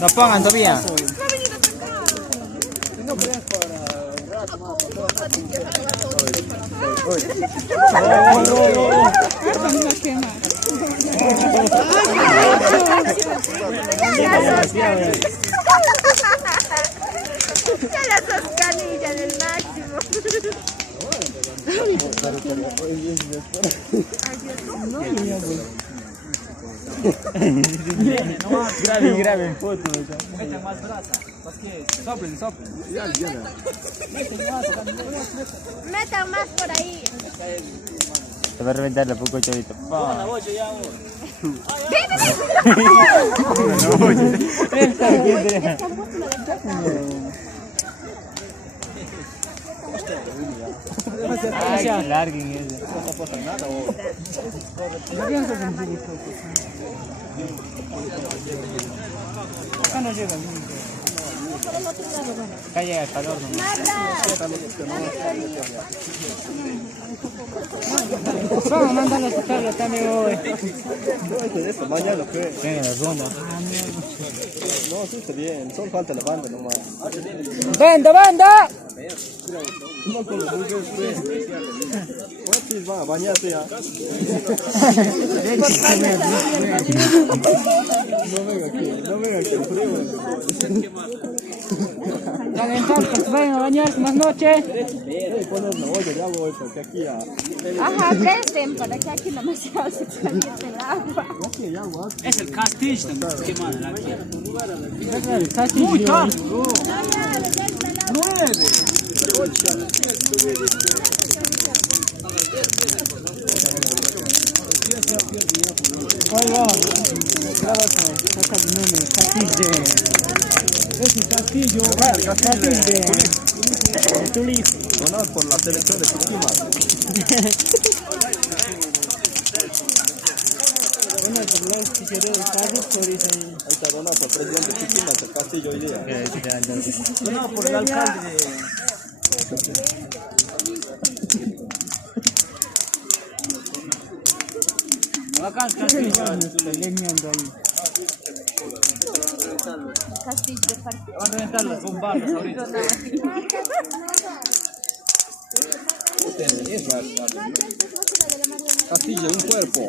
No pongan todavía. Ya sos canilla del máximo. Graben fotos. Metan más brasa. Soplen. Metan más por ahí. Te va a reventar la poco chavito. La bocha ya. Ay, larguen eso. Acá no llega. Acá llega el calor. Vamos, mándalo a tocarlo también hoy. Mañana fue. Venga, la ronda. No, sí está bien. Solo falta la banda nomás. ¡Banda! No con los buques, pues. ¿Cuántos van a bañarse ya? No venga aquí, frío. Calentón, que se vayan a bañar más noche. Poner una olla de agua hoy, porque aquí ya. Ajá, presten para que aquí no me se caliente el agua. Aquí hay agua. Es el castillo que manda aquí. Muy tarde. 9. Ahí va. Saca el nombre. Castillo. Es un castillo. Castillo de Tulip. Donado por la selección de Tucumán. Bueno, por los ficheros de carros, por eso. Ahí está donado por el presidente de Tucumán, el castillo hoy día. No, por el alcalde de... Acá el castillo. Leñando ahí. Castillo de partido. Van a reventar las bombas ahorita. Castillo, un cuerpo.